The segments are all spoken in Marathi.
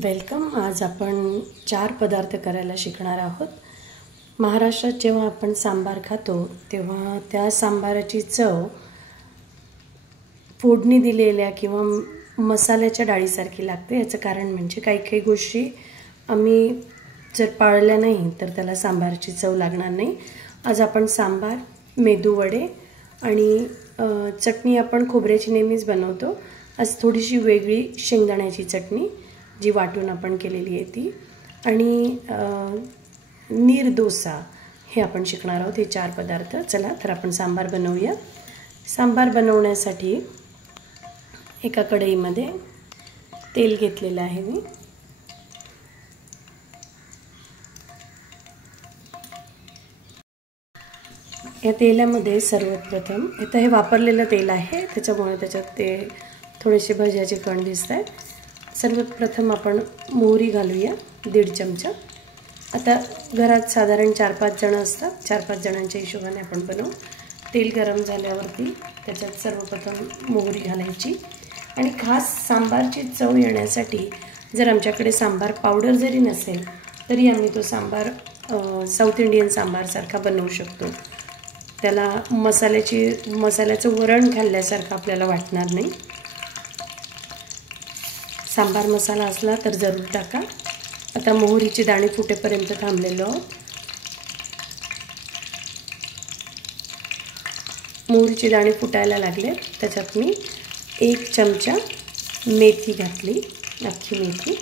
वेलकम। आज आपण 4 पदार्थ करायला शिकणार आहोत। महाराष्ट्रात जेव्हा आपण सांबार खातो तेव्हा त्या सांबाराची चव फोडणी दिलेल्या किंवा मसाल्याच्या डाळीसारखी लागते। याचं कारण म्हणजे काही गोष्टी आम्ही जर पाळल्या नाही तर त्याला सांबारची चव लागणार नाही। आज आपण सांबार, मेदू वडे आणि चटणी आपण खोबऱ्याची नेहमीच बनवतो। आज थोडीशी वेगळी शेंगदाण्याची चटणी जी वाटून आपण केलेली आहे ती आणि नीर डोसा हे आपण शिकणार आहोत। हे 4 पदार्थ। चला तर आपण सांबार बनवूया। सांबार बनवण्यासाठी एका कढईमध्ये तेल घेतलेलं आहे मी। या तेलामध्ये सर्वप्रथम इथे हे वापरलेलं तेल आहे, त्याच्यामुळे त्याच्यात ते थोडेसे भज्याचे कण दिसतात। सर्वप्रथम आपण मोहरी घालूया 1.5 चमचा। आता घरात साधारण 4-5 जण असतात, 4-5 जणांच्या हिशोबाने आपण बनवू। तेल गरम झाल्यावरती त्याच्यात सर्वप्रथम मोहरी घालायची आणि खास सांबारची चव येण्यासाठी जर आमच्याकडे सांबार पावडर जरी नसेल तरी आम्ही तो सांबार साऊथ इंडियन सांबारसारखा बनवू शकतो। त्याला मसाल्याचं वरण खाल्ल्यासारखं आपल्याला वाटणार नाही। सांबार मसाला असला तर जरूर टाका। आता मोहरीचे दाणे फुटेपर्यंत थांबलेलो आहोत। मोहरीचे दाणे फुटायला लागले, त्याच्यात मी 1 चमचा मेथी घातली, अख्खी मेथी।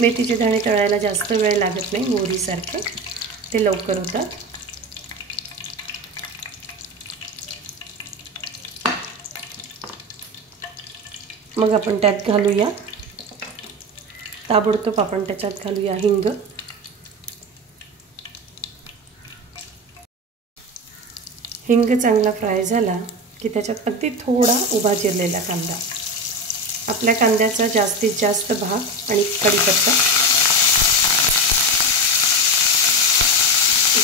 मेथीचे दाणे तळायला जास्त वेळ लागत नाही, मोहरीसारखे ते लवकर होतात। मग आपण त्यात घालूया ताबडतोब आपण त्याच्यात घालूया हिंग। हिंग चांगला फ्राय झाला की त्याच्यात अगदी थोडा उभा चिरलेला कांदा, आपल्या कांद्याचा जास्तीत जास्त भाग आणि कढीपत्ता।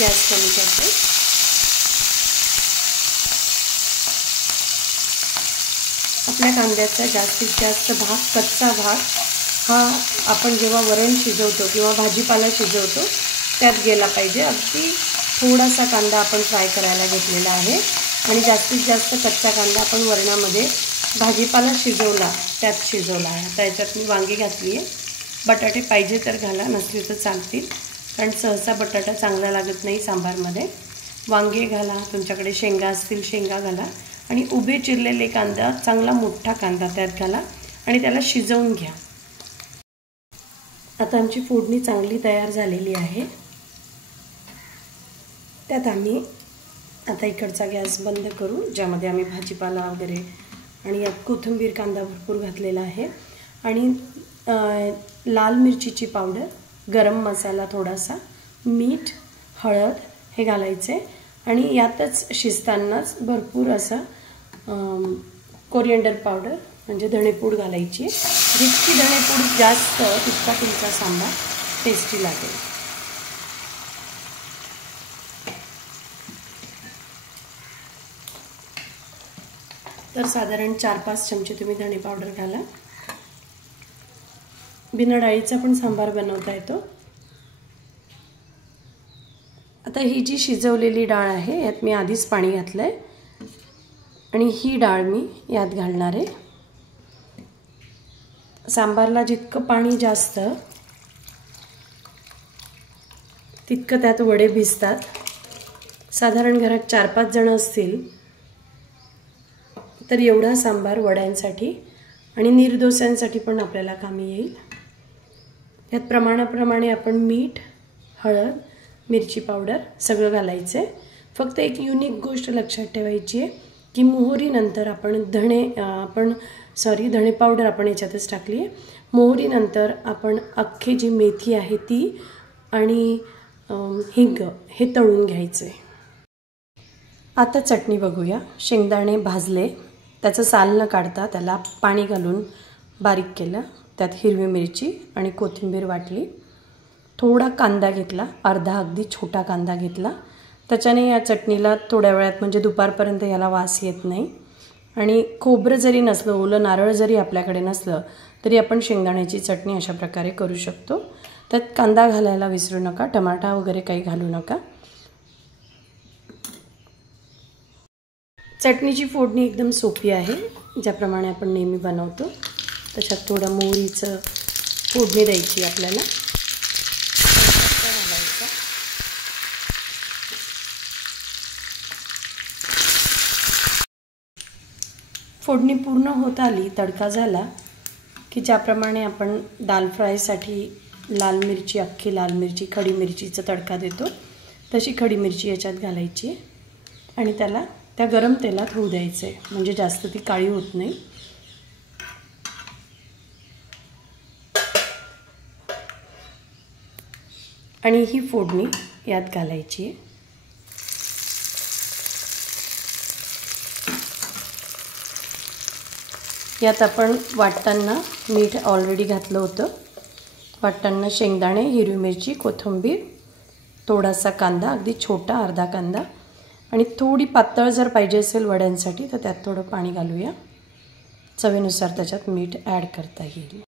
गॅस कमी करते। आपल्या कांद्याचा जास्तीत जास्त भाग, कच्चा भाग हा आपण जेव्हा वरण शिजवतो किंवा भाजीपाला शिजवतो त्यात गेला पाहिजे। अगदी थोडासा कांदा आपण फ्राय करायला घेतलेला आहे आणि जास्तीत जास्त कच्चा कांदा आपण वरणामध्ये भाजीपाला शिजवला त्यात शिजवला आहे। आता याच्यात मी वांगी घातली आहे। बटाटे पाहिजे तर घाला, नसले तर चालतील, कारण सहसा बटाटा चांगला लागत नाही सांबारमध्ये। वांगे घाला, तुमच्याकडे शेंगा असतील शेंगा घाला आणि उभे चिरलेले कांदा, चांगला मोठा कांदा त्यात घाला आणि त्याला शिजवून घ्या। आता आमची फोडणी चांगली तयार झालेली आहे। त्यात आम्ही आता इकडचा गॅस बंद करू, ज्यामध्ये आम्ही भाजीपाला वगैरे आणि यात कोथिंबीर, कांदा भरपूर घातलेला आहे आणि लाल मिरचीची पावडर, गरम मसाला थोडासा, मीठ, हळद हे घालायचे आणि यातच शिजतानाच भरपूर असा कोरिएंडर पावडर म्हणजे धणेपूड घालायची। जितकी धणेपूड जास्त तितका तुमचा सांबार टेस्टी लागेल। तर साधारण 4-5 चमचे तुम्ही धणे पावडर घाला। बिना डाळीचा पण सांबार बनवता येतो। आता ही जी शिजवलेली डाळ आहे यात मी आधीच पाणी घातलंय आणि ही डाळ मी यात घालणार आहे। सांबारला जितकं पाणी जास्त तितकं त्यात वडे भिजतात। साधारण घरात 4-5 जण असतील तर एवढा सांबार वड्यांसाठी आणि निर्दोस्यांसाठी पण आपल्याला कामी येईल। यात प्रमाणाप्रमाणे आपण मीठ, हळद, मिरची पावडर सगळं घालायचं आहे। फक्त एक युनिक गोष्ट लक्षात ठेवायची आहे की मोहरीनंतर आपण धणे पावडर आपण याच्यातच टाकली आहे। मोहरीनंतर आपण अख्खी जी मेथी आहे ती आणि हिंग हे तळून घ्यायचे। आता चटणी बघूया। शेंगदाणे भाजले, त्याचं साल न काढता त्याला पाणी घालून बारीक केलं, त्यात हिरवी मिरची आणि कोथिंबीर वाटली, थोडा कांदा घेतला, अर्धा अगदी छोटा कांदा घेतला. त्याच्याने या चटणीला थोड्या वेळात म्हणजे दुपारपर्यंत याला वास येत नाही. आणि खोबरं जरी नसलं, ओलं नारळ जरी आपल्याकडे नसलं तरी आपण शेंगदाण्याची चटणी अशा प्रकारे करू शकतो. त्यात कांदा घालायला विसरू नका, टमाटा वगैरे काही घालू नका. चटणीची फोडणी एकदम सोपी आहे, ज्याप्रमाणे आपण नेहमी बनवतो. त्याच्यात थोडं मोहरीचं फोडणी द्यायची आपल्याला. फोडणी पूर्ण होत आली, तडका झाला की ज्याप्रमाणे आपण दाल फ्रायसाठी लाल मिरची, अख्खी लाल मिरची, खडी मिरचीचा तडका देतो तशी खडी मिरची याच्यात घालायची आणि त्याला त्या गरम तेलात होऊ द्यायचं आहे, म्हणजे जास्त ती काळी होत नाही. आणि ही फोडणी यात घालायची आहे. यात आपण वाटताना मीठ ऑलरेडी घातलं होतं. वाटताना शेंगदाणे, हिरवी मिरची, कोथिंबीर, थोडासा कांदा, अगदी छोटा अर्धा कांदा, आणि थोडी पातळ जर पाहिजे असेल वड्यांसाठी तर त्यात थोडं पाणी घालूया. चवीनुसार त्याच्यात मीठ ॲड करता येईल.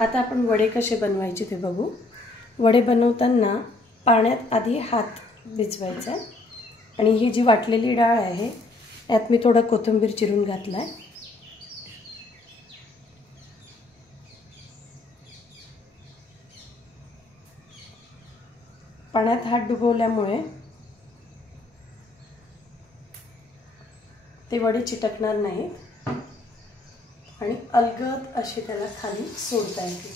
आता आपण वडे कसे बनवायचे ते बघू. वडे बनवताना पाण्यात आधी हात भिजवायचा आणि ही जी वाटलेली डाळ आहे यात मी थोडं कोथिंबीर चिरून घातला आहे. पाण्यात हात डुबवल्यामुळे ते वडे चिटकणार नाहीत आणि अलगद असे त्याला खाली सोडता येतील.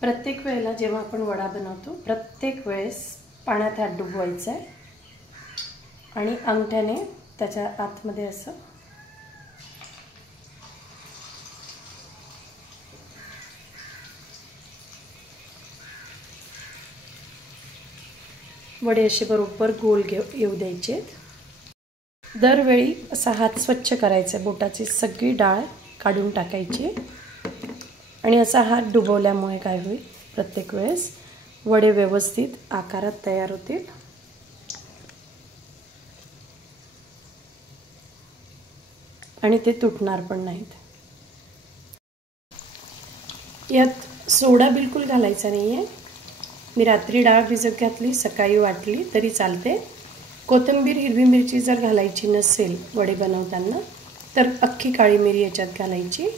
प्रत्येक वेळेला जेव्हा आपण वडा बनवतो प्रत्येक वेळेस पाण्यात हात डुबवायचा आहे आणि अंगठ्याने त्याच्या आतमध्ये असं वडे असे बरोबर गोल येऊ द्यायचे. दरवेळी असा हात स्वच्छ करायचा, बोटाची सगळी डाळ काढून टाकायची आणि असा हात डुबवल्यामुळे काय होईल, प्रत्येक वेळेस वडे व्यवस्थित आकारात तयार होतील. आणि ते तुटणार पण नाहीत. यात सोडा बिलकुल घालायचा नाही आहे. मी रात्री डाळ भिजत घातली, सकाळी वाटली तरी चालते. कोथिंबीर, हिरवी मिरची जर घालायची नसेल वडे बनवताना तर अख्खी काळी मिरी याच्यात घालायची.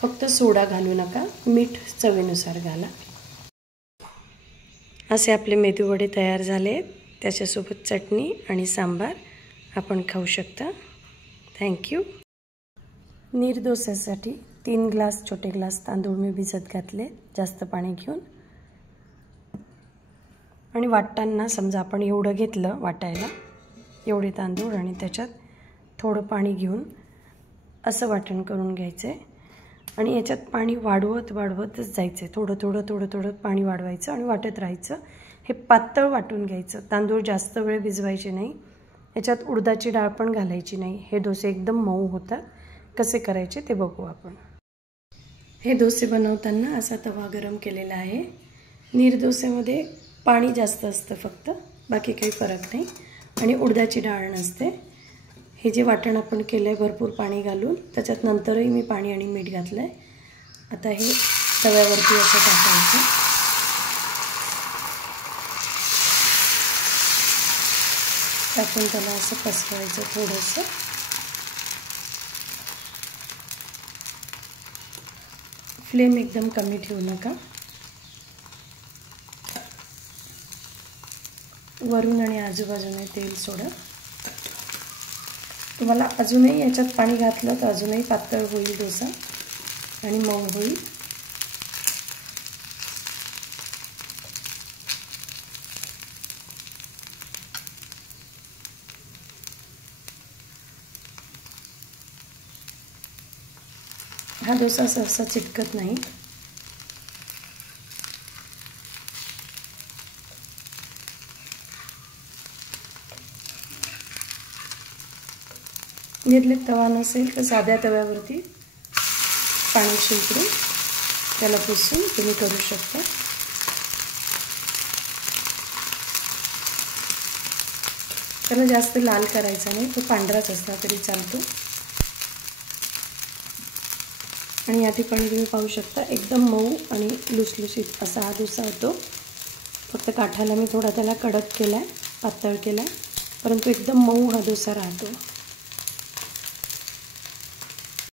फक्त सोडा घालू नका, मीठ चवीनुसार घाला. असे आपले मेदू वडे तयार झाले. त्याच्यासोबत चटणी आणि सांबार आपण खाऊ शकता. थँक्यू. निर्दोस्यासाठी 3 ग्लास छोटे ग्लास तांदूळ मी भिजत घातले जास्त पाणी घेऊन. आणि वाटताना समजा आपण एवढं घेतलं वाटायला, एवढे तांदूळ, आणि त्याच्यात थोडं पाणी घेऊन असं वाटण करून घ्यायचं आहे. आणि याच्यात पाणी वाढवतच जायचं आहे. थोडं पाणी वाढवायचं आणि वाटत राहायचं. हे पातळ वाटून घ्यायचं. तांदूळ जास्त वेळ भिजवायचे नाही. याच्यात उडदाची डाळ पण घालायची नाही. हे डोसे एकदम मऊ होतात. कसे करायचे ते बघू आपण. हे डोसे बनवताना असा तवा गरम केलेला आहे. निर्डोसेमध्ये पाणी जास्त असतं फक्त, बाकी काही फरक नाही. आणि उडदाची डाळ नसते. हे जे वाटण आपण केलं आहे भरपूर पाणी घालून, त्याच्यात नंतरही मी पाणी आणि मीठ घातलं आहे. आता हे तव्यावरती असं टाकायचं. टाकून त्याला असं पसरवायचं थोडंसं. फ्लेम एकदम कमी ठेवू नका. वरून आणि आजूबाजूने तेल सोडा. तुम्हाला अजूनही याच्यात पाणी घातलं तर अजूनही पातळ होईल डोसा आणि मऊ होईल. हा डोसा सहसा चिटकत नाही. निर्जलीत तवा नसेल तर साध्या तव्यावरती पाणी शिंपडून त्याला पुसून तुम्ही करू शकता. त्याला जास्त लाल करायचा नाही, तो पांढराच असला तरी चालतो. आणि या ठिकाणी तुम्ही पाहू शकता एकदम मऊ आणि लुसलुशीत असा हा डोसा होतो. फक्त काठाला मी थोडा त्याला कडक केला आहे, पातळ केला आहे, परंतु एकदम मऊ हा डोसा राहतो.